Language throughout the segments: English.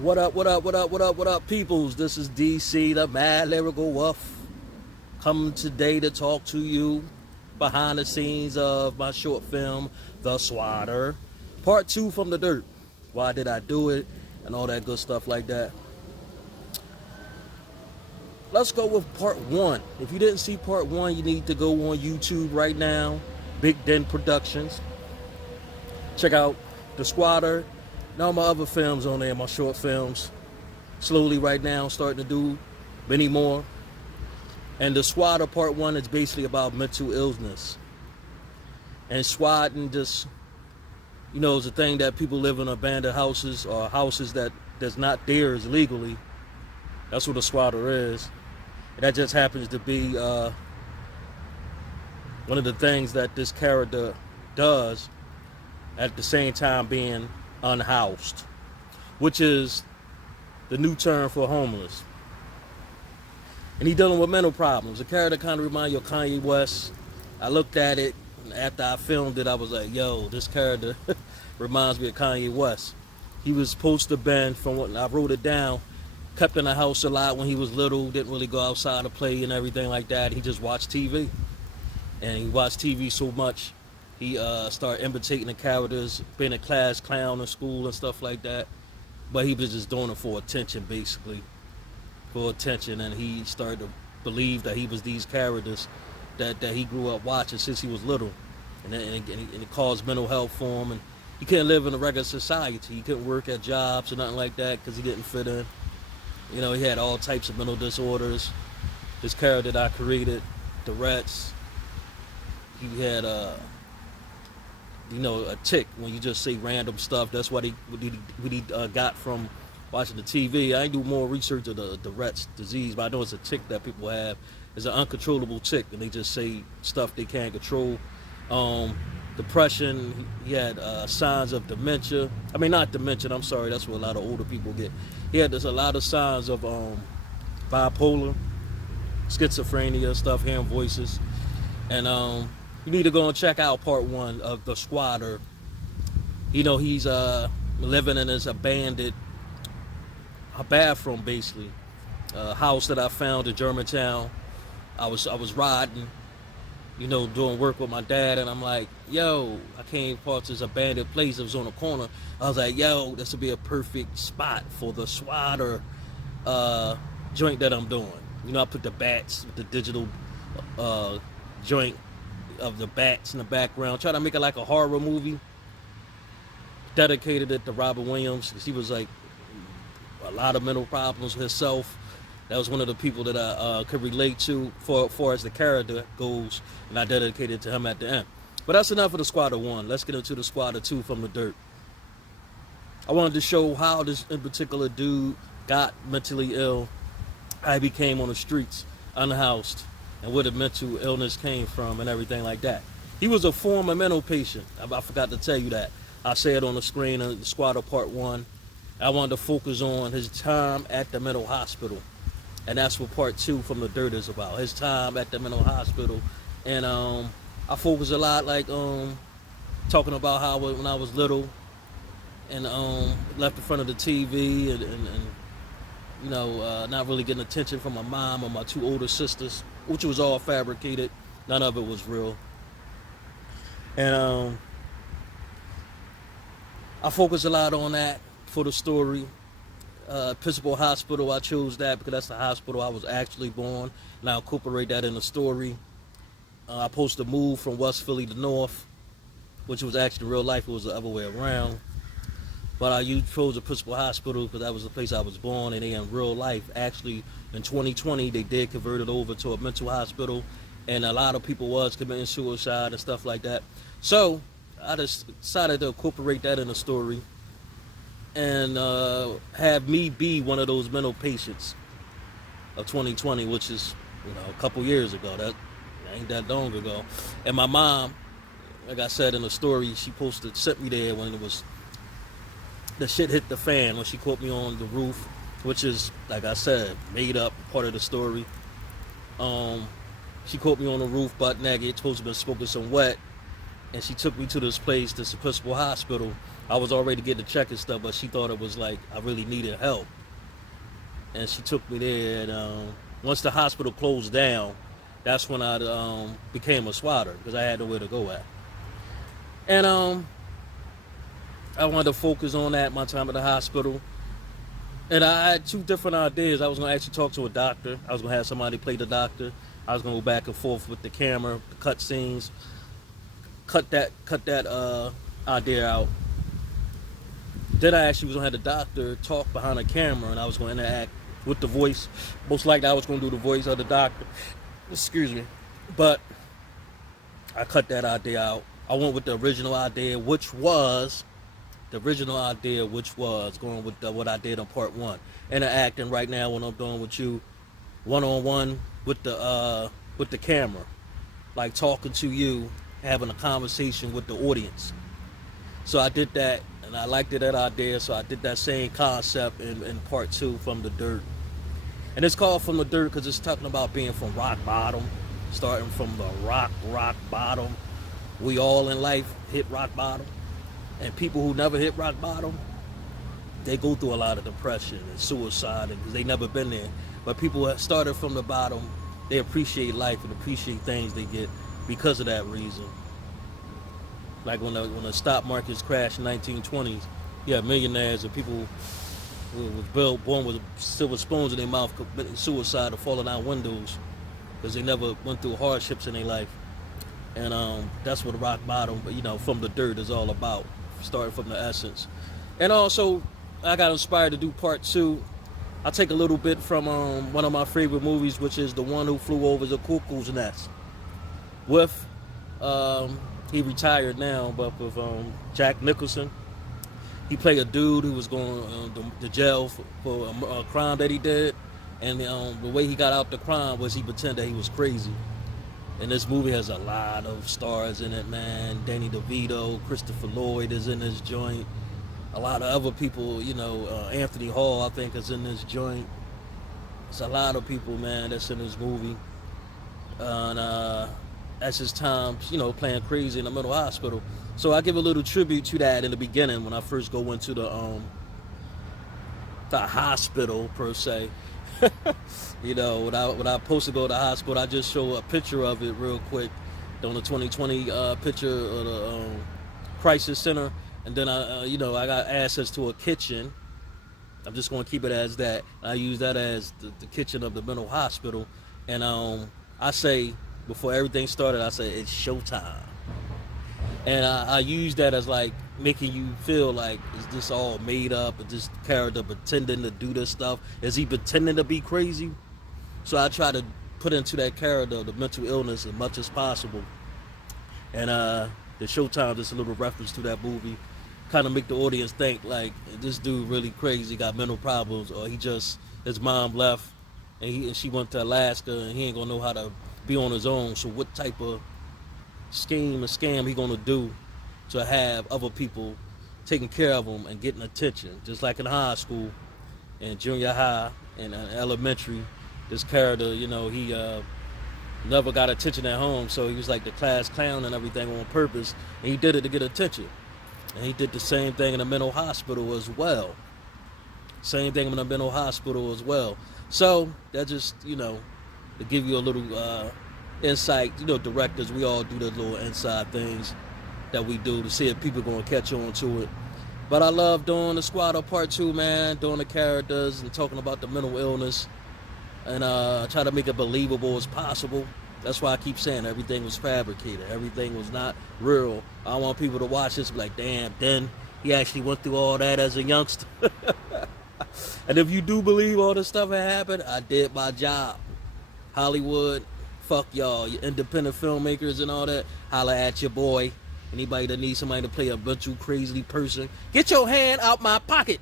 What up, what up, what up, what up, what up, peoples? This is DC, the Mad Lyrical Wolf, coming today to talk to you behind the scenes of my short film, The Swatter, part 2 from the dirt. Why did I do it? And all that good stuff like that. Let's go with part 1. If you didn't see part 1, you need to go on YouTube right now, Big Den Productions. Check out The Swatter. Now my other films on there, my short films. Slowly right now starting to do many more. And The Swatter part 1 is basically about mental illness. And swatting just, is a thing that people live in abandoned houses or houses that's not theirs legally. That's what a swatter is. And that just happens to be one of the things that this character does at the same time being unhoused, which is the new term for homeless. And he dealing with mental problems. The character kind of reminds you of Kanye West. I looked at it, and after I filmed it, I was like, yo, this character reminds me of Kanye West. He was supposed to been, from what I wrote it down, kept in the house a lot when he was little, didn't really go outside to play and everything like that. He just watched TV. And he watched TV so much, he started imitating the characters, being a class clown in school and stuff like that. But he was just doing it for attention, basically. For attention, and he started to believe that he was these characters that he grew up watching since he was little. And it caused mental health for him. And he couldn't live in a regular society. He couldn't work at jobs or nothing like that because he didn't fit in. He had all types of mental disorders. This character that I created, Tourette's, he had a tick when you just say random stuff. That's what he got from watching the TV. I ain't do more research of the Tourette's disease, but I know it's a tick that people have. It's an uncontrollable tick, and they just say stuff they can't control. Depression. He had signs of dementia. I mean, not dementia. I'm sorry. That's what a lot of older people get. He had a lot of signs of bipolar, schizophrenia, stuff, hearing voices, and you need to go and check out part 1 of The Swatter. He's living in this abandoned bathroom, basically, house that I found in Germantown. I was riding, doing work with my dad, and I'm like, yo, I came across this abandoned place. It was on a corner. I was like, yo, this would be a perfect spot for the Swatter joint that I'm doing. I put the bats, the digital joint of the bats in the background. Try to make it like a horror movie. Dedicated it to Robin Williams because he was like a lot of mental problems himself. That was one of the people that I could relate to for far as the character goes, and I dedicated it to him at the end. But that's enough of the Swatter 1. Let's get into the Swatter 2 from the dirt. I wanted to show how this in particular dude got mentally ill, how he became on the streets, unhoused, and where the mental illness came from and everything like that. He was a former mental patient. I forgot to tell you that. I say it on the screen in the Swatter part 1. I wanted to focus on his time at the mental hospital. And that's what part 2 from the dirt is about. His time at the mental hospital. And I focus a lot talking about how when I was little and left in front of the TV and not really getting attention from my mom or my 2 older sisters, which was all fabricated. None of it was real. And I focus a lot on that for the story. Episcopal Hospital, I chose that because that's the hospital I was actually born, and I incorporate that in the story. I supposed to move from West Philly to North, which was actually in real life, it was the other way around. But I chose Episcopal Hospital because that was the place I was born, and they in real life, actually in 2020, they did convert it over to a mental hospital, and a lot of people was committing suicide and stuff like that. So I just decided to incorporate that in the story and have me be one of those mental patients of 2020, which is a couple years ago. That ain't that long ago. And my mom, like I said in the story, she sent me there when the shit hit the fan, when she caught me on the roof, which is, like I said, made up part of the story. She caught me on the roof butt naked, supposed to have been smoking some wet, and she took me to this place, this Episcopal Hospital, I was already getting a check and stuff, but she thought it was like I really needed help, and she took me there. And once the hospital closed down, that's when I became a swatter because I had nowhere to go at. And I wanted to focus on that my time at the hospital. And I had two different ideas. I was going to actually talk to a doctor. I was going to have somebody play the doctor. I was going to go back and forth with the camera, the cut scenes, cut that idea out. Then I actually was going to have the doctor talk behind the camera, and I was going to interact with the voice. Most likely I was going to do the voice of the doctor. Excuse me. But I cut that idea out. I went with the original idea, which was going with what I did on part one. Interacting right now when I'm doing with you one-on-one with the camera. Like talking to you, having a conversation with the audience. So I did that, and I liked that idea, so I did that same concept in part two, From the Dirt. And it's called From the Dirt because it's talking about being from rock bottom, starting from the rock bottom. We all in life hit rock bottom. And people who never hit rock bottom, they go through a lot of depression and suicide because they never been there. But people that started from the bottom, they appreciate life and appreciate things they get because of that reason. Like when the stock markets crashed in 1920s, you had millionaires and people who were born with silver spoons in their mouth committing suicide or falling out windows because they never went through hardships in their life. And that's what rock bottom, From the Dirt is all about. Starting from the essence. And also, I got inspired to do part two. I take a little bit from one of my favorite movies, which is The One Who Flew Over the Cuckoo's Nest. He retired now, but with Jack Nicholson. He played a dude who was going to jail for a crime that he did. And the way he got out the crime was he pretended he was crazy. And this movie has a lot of stars in it, man. Danny DeVito, Christopher Lloyd is in this joint. A lot of other people, Anthony Hall, I think, is in this joint. It's a lot of people, man, that's in this movie. And that's his time, playing crazy in the mental hospital. So I give a little tribute to that in the beginning when I first go into the hospital, per se. When I post to go to the hospital, I just show a picture of it real quick on the 2020 picture of the crisis center, and then I got access to a kitchen. I'm just going to keep it as that. I use that as the kitchen of the mental hospital, and I say before everything started, I say it's showtime, and I use that as like making you feel like, is this all made up? Is this character pretending to do this stuff? Is he pretending to be crazy? So I try to put into that character the mental illness as much as possible. And the Showtime, just a little reference to that movie, kind of make the audience think like, this dude really crazy, got mental problems, or his mom left and she went to Alaska and he ain't gonna know how to be on his own. So what type of scheme or scam he gonna do to have other people taking care of him and getting attention? Just like in high school and junior high and elementary, this character, he never got attention at home, so he was like the class clown and everything on purpose, and he did it to get attention. And he did the same thing in the mental hospital as well. So that just, to give you a little insight, directors, we all do the little inside things that we do to see if people going to catch on to it. But I love doing the Squatter Part 2, man, doing the characters and talking about the mental illness, and try to make it believable as possible. That's why I keep saying everything was fabricated. Everything was not real. I want people to watch this and be like, damn, then he actually went through all that as a youngster. And if you do believe all this stuff had happened, I did my job. Hollywood, fuck y'all. You independent filmmakers and all that, holla at your boy. Anybody that needs somebody to play a mental crazy person, get your hand out my pocket.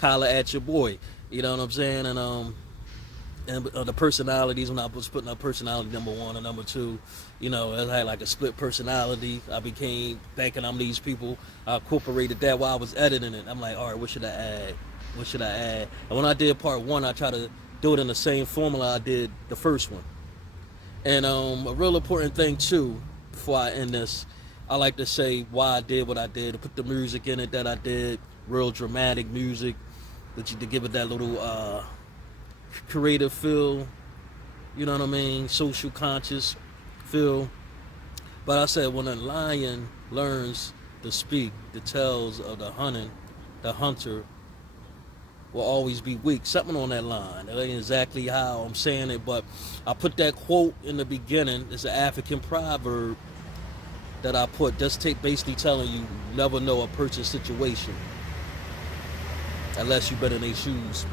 Holla at your boy. You know what I'm saying? And the personalities, when I was putting up personality number 1 and number 2, I had like a split personality. I became thinking I'm these people. I incorporated that while I was editing it. I'm like, all right, what should I add? And when I did part 1, I tried to do it in the same formula I did the first one. And a real important thing too, before I end this, I like to say why I did what I did, to put the music in it that I did, real dramatic music, to give it that little creative feel, you know what I mean, social conscious feel. But I said when a lion learns to speak, the tales of the hunter will always be weak. Something on that line. That ain't exactly how I'm saying it, but I put that quote in the beginning. It's an African proverb that I put. That's basically telling you never know a person's situation unless you've been in their shoes.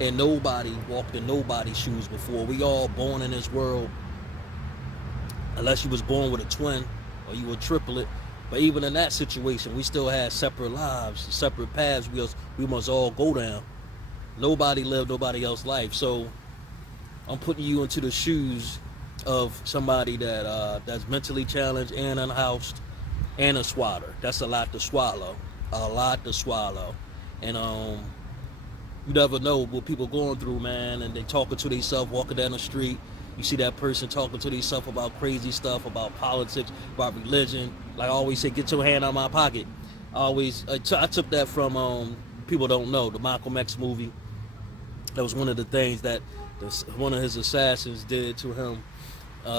And nobody walked in nobody's shoes before. We all born in this world, unless you was born with a twin or you were a triplet. But even in that situation, we still had separate lives, separate paths we must all go down. Nobody lived nobody else's life. So I'm putting you into the shoes of somebody that's mentally challenged and unhoused and a swatter. That's a lot to swallow. A lot to swallow. And you never know what people going through, man, and they talking to themselves, walking down the street. You see that person talking to themselves about crazy stuff, about politics, about religion. Like I always say, get your hand out of my pocket. I took that from People Don't Know, the Malcolm X movie. That was one of the things that one of his assassins did to him.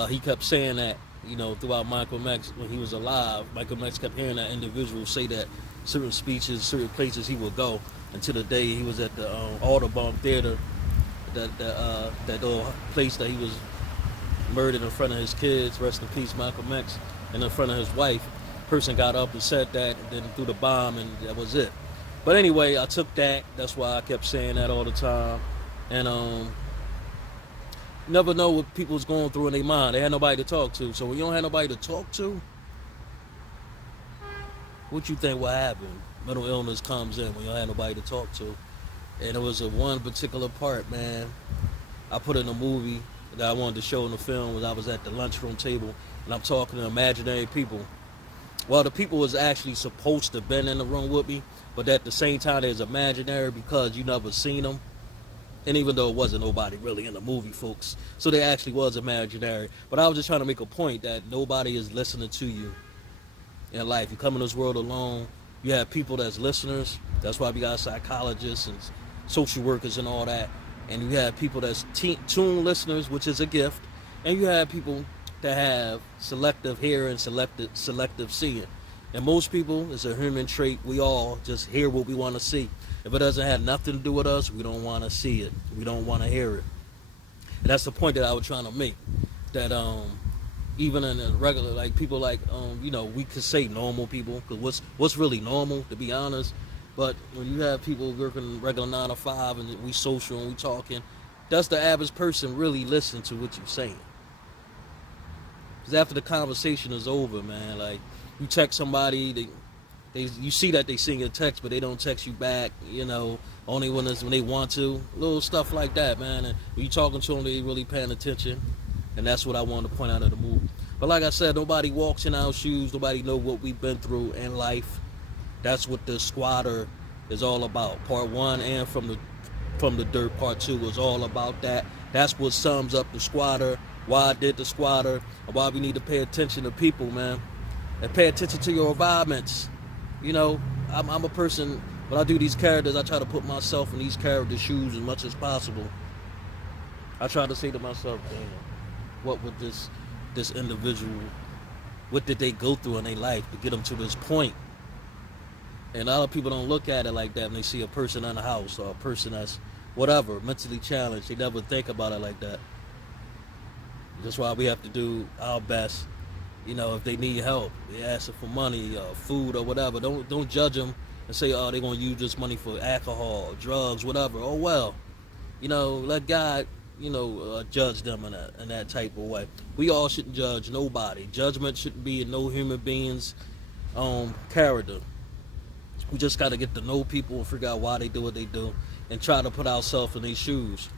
He kept saying that, throughout Malcolm X when he was alive. Malcolm X kept hearing that individual say that certain speeches, certain places he would go. Until the day he was at the Audubon Theater, that place that he was murdered in front of his kids, rest in peace Malcolm X, and in front of his wife. Person got up and said that, and then threw the bomb, and that was it. But anyway, I took that. That's why I kept saying that all the time. And you never know what people's going through in their mind. They had nobody to talk to. So when you don't have nobody to talk to, what you think will happen? Mental illness comes in when you don't have nobody to talk to. And it was one particular part, man, I put in a movie that I wanted to show in the film when I was at the lunchroom table, and I'm talking to imaginary people. Well, the people was actually supposed to have been in the room with me, but at the same time, there's imaginary because you never seen them. And even though it wasn't nobody really in the movie, folks, so they actually was imaginary. But I was just trying to make a point that nobody is listening to you in life. You come in this world alone. You have people that's listeners. That's why we got psychologists and social workers and all that. And you have people that's tuned listeners, which is a gift. And you have people that have selective hearing, selective seeing. And most people, it's a human trait. We all just hear what we want to see. If it doesn't have nothing to do with us, we don't want to see it. We don't want to hear it. And that's the point that I was trying to make. That even in a regular, like people like, we could say normal people, because what's really normal, to be honest. But when you have people working regular 9 to 5 and we social and we talking, does the average person really listen to what you're saying? Because after the conversation is over, man, like you text somebody, you see that they send a text, but they don't text you back, only when they want to. Little stuff like that, man. And when you talking to them, they really paying attention. And that's what I wanted to point out of the movie. But like I said, nobody walks in our shoes. Nobody know what we've been through in life. That's what the Squatter is all about. Part 1 and from the Dirt Part 2 was all about that. That's what sums up the Squatter, why I did the Squatter, and why we need to pay attention to people, man. And pay attention to your environments. I'm a person, when I do these characters, I try to put myself in these characters' shoes as much as possible. I try to say to myself, damn, what would this individual, what did they go through in their life to get them to this point? And a lot of people don't look at it like that when they see a person in the house or a person that's whatever, mentally challenged. They never think about it like that. That's why we have to do our best. If they need help, they asking for money or food or whatever, don't judge them and say, oh, they're going to use this money for alcohol, drugs, whatever. Oh, well, let God, judge them in that type of way. We all shouldn't judge nobody. Judgment shouldn't be in no human being's character. We just got to get to know people and figure out why they do what they do and try to put ourselves in their shoes.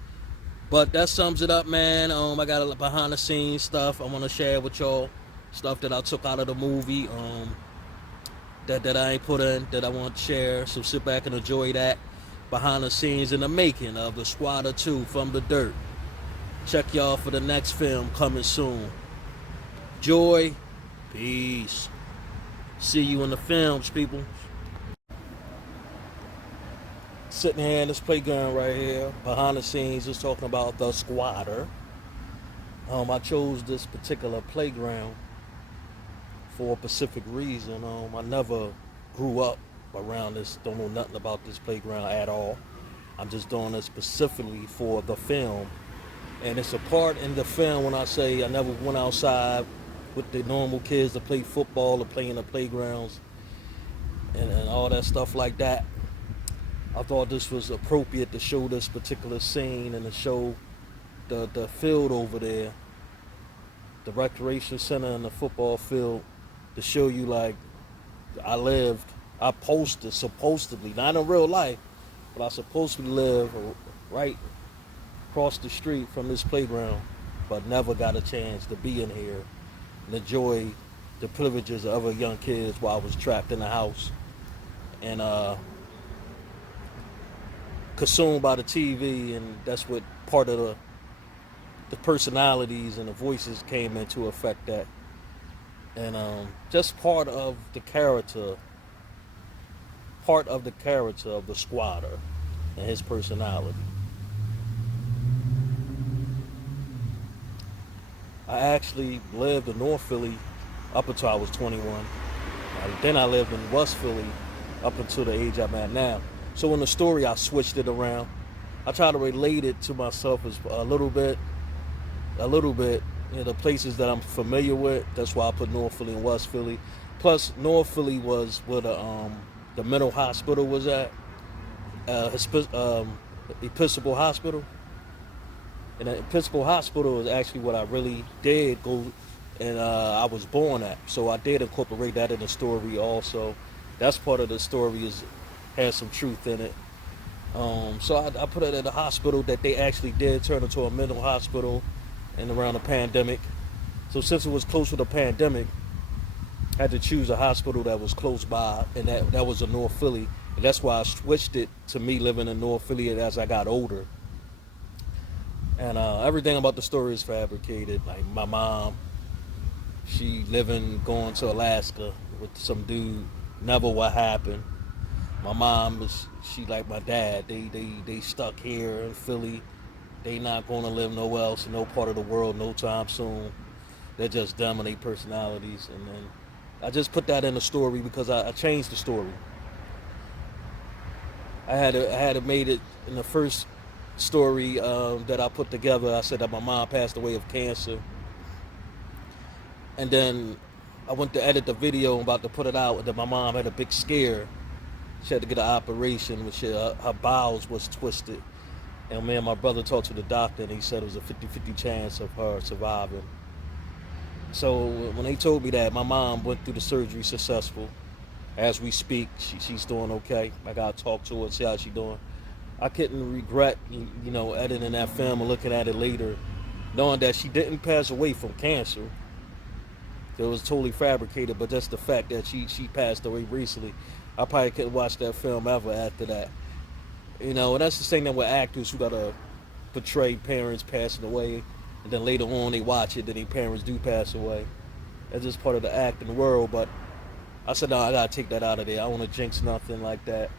But that sums it up, man. I got a behind the scenes stuff I want to share with y'all. Stuff that I took out of the movie that I ain't put in, that I want to share. So sit back and enjoy that. Behind the scenes in the making of the Squatter 2 from the Dirt. Check y'all for the next film coming soon. Joy Peace. See you in the films, people. Sitting here in this playground right here, behind the scenes, just talking about the squatter. I chose this particular playground for a specific reason. I never grew up around this, don't know nothing about this playground at all. I'm just doing this specifically for the film. And it's a part in the film when I say I never went outside with the normal kids to play football or play in the playgrounds and all that stuff like that. I thought this was appropriate to show this particular scene and to show the field over there, the recreation center and the football field, to show you like I posted supposedly, not in real life, but I supposedly live right across the street from this playground, but never got a chance to be in here and enjoy the privileges of other young kids while I was trapped in the house and consumed by the TV. And that's what part of the personalities and the voices came into effect that. And just part of the character of the squatter and his personality. I actually lived in North Philly up until I was 21. Then I lived in West Philly up until the age I'm at now. So in the story, I switched it around. I try to relate it to myself as a little bit, the places that I'm familiar with. That's why I put North Philly and West Philly. Plus, North Philly was where the mental hospital was at, Episcopal Hospital. And the Episcopal Hospital is actually what I really did go, and I was born at. So I did incorporate that in the story also. That's part of the story, has some truth in it. So I put it at a hospital that they actually did turn into a mental hospital and around the pandemic. So since it was close to the pandemic, I had to choose a hospital that was close by, and that was in North Philly. And that's why I switched it to me living in North Philly as I got older. And everything about the story is fabricated. Like my mom, she going to Alaska with some dude. Never what happened. My mom she like my dad. They stuck here in Philly. They not going to live nowhere else in no part of the world no time soon. They're just them and their personalities. And then I just put that in the story because I changed the story. I had made it in the first story that I put together. I said that my mom passed away of cancer, and then I went to edit the video. I'm about to put it out, and then my mom had a big scare. She had to get an operation, which her bowels was twisted, and me and my brother talked to the doctor, and he said it was a 50-50 chance of her surviving. So when they told me that, my mom went through the surgery successful. As we speak, she's doing okay. I gotta talk to her and see how she's doing. I couldn't regret, editing that film and looking at it later, knowing that she didn't pass away from cancer. It was totally fabricated, but just the fact that she passed away recently, I probably couldn't watch that film ever after that. And that's the same thing with actors who gotta portray parents passing away, and then later on they watch it, then their parents do pass away. That's just part of the acting world. But I said, no, I gotta take that out of there. I don't want to jinx nothing like that.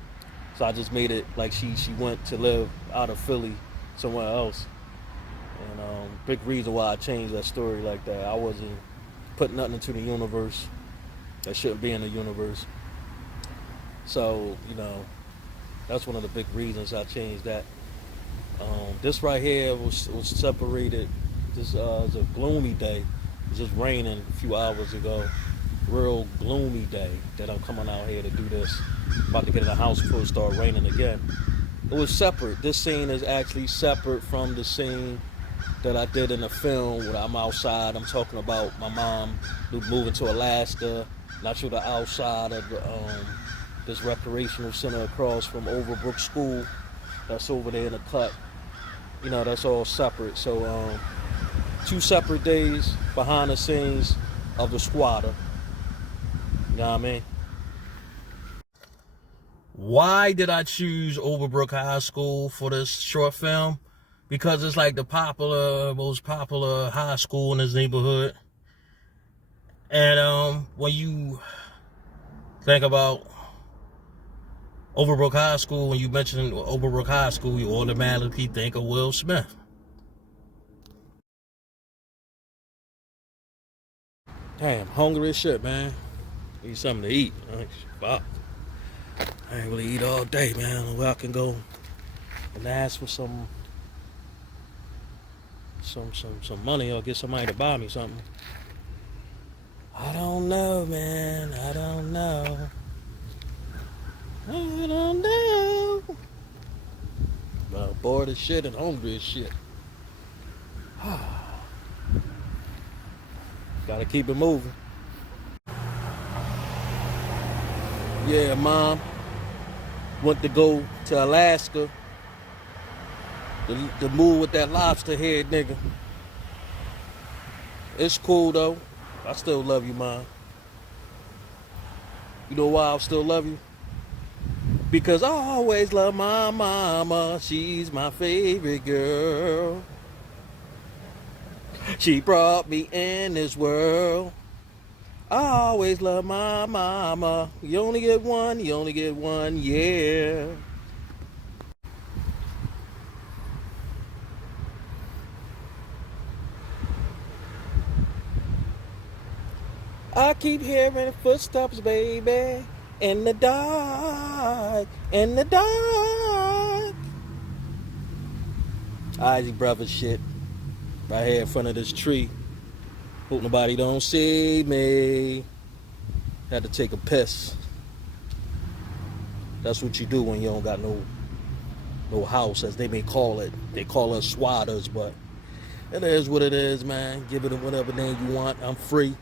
So I just made it like she went to live out of Philly somewhere else. And big reason why I changed that story like that. I wasn't putting nothing into the universe that shouldn't be in the universe. So, that's one of the big reasons I changed that. This right here was separated. This is a gloomy day. It was just raining a few hours ago. Real gloomy day that I'm coming out here to do this. About to get in the house before it start raining again. It was separate. This scene is actually separate from the scene that I did in the film where I'm outside. I'm talking about my mom moving to Alaska. Not sure the outside of this recreational center across from Overbrook School. That's over there in the cut. That's all separate. So 2 separate days behind the scenes of the squatter. You know what I mean? Why did I choose Overbrook High School for this short film? Because it's like the most popular high school in this neighborhood. And when you think about Overbrook High School, when you mention Overbrook High School, you automatically think of Will Smith. Damn, hungry as shit, man. Need something to eat. Fuck. I ain't really eat all day, man. Where I can go and ask for some money or get somebody to buy me something. I don't know, man. I don't know. But I'm bored as shit and hungry as shit. Gotta keep it moving. Yeah, Mom went to go to Alaska to move with that lobster head nigga. It's cool though. I still love you, Mom. You know why I still love you? Because I always love my mama. She's my favorite girl. She brought me in this world. I always love my mama. You only get one, yeah. I keep hearing footsteps, baby, in the dark, in the dark. Ozzy Brothers shit, right here in front of this tree. Hope nobody don't see me. Had to take a piss. That's what you do when you don't got no house, as they may call it. They call us swatters, but it is what it is, man. Give it whatever name you want. I'm free.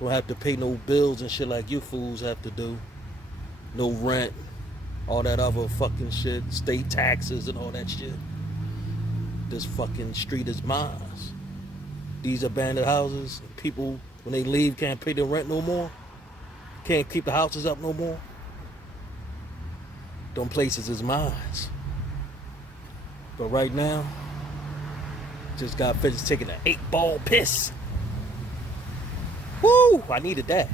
Don't have to pay no bills and shit like you fools have to do. No rent, all that other fucking shit, state taxes and all that shit. This fucking street is mine. These abandoned houses, people, when they leave, can't pay their rent no more. Can't keep the houses up no more. Them places is mine. But right now, just got finished taking an 8-ball piss. Woo! I needed that.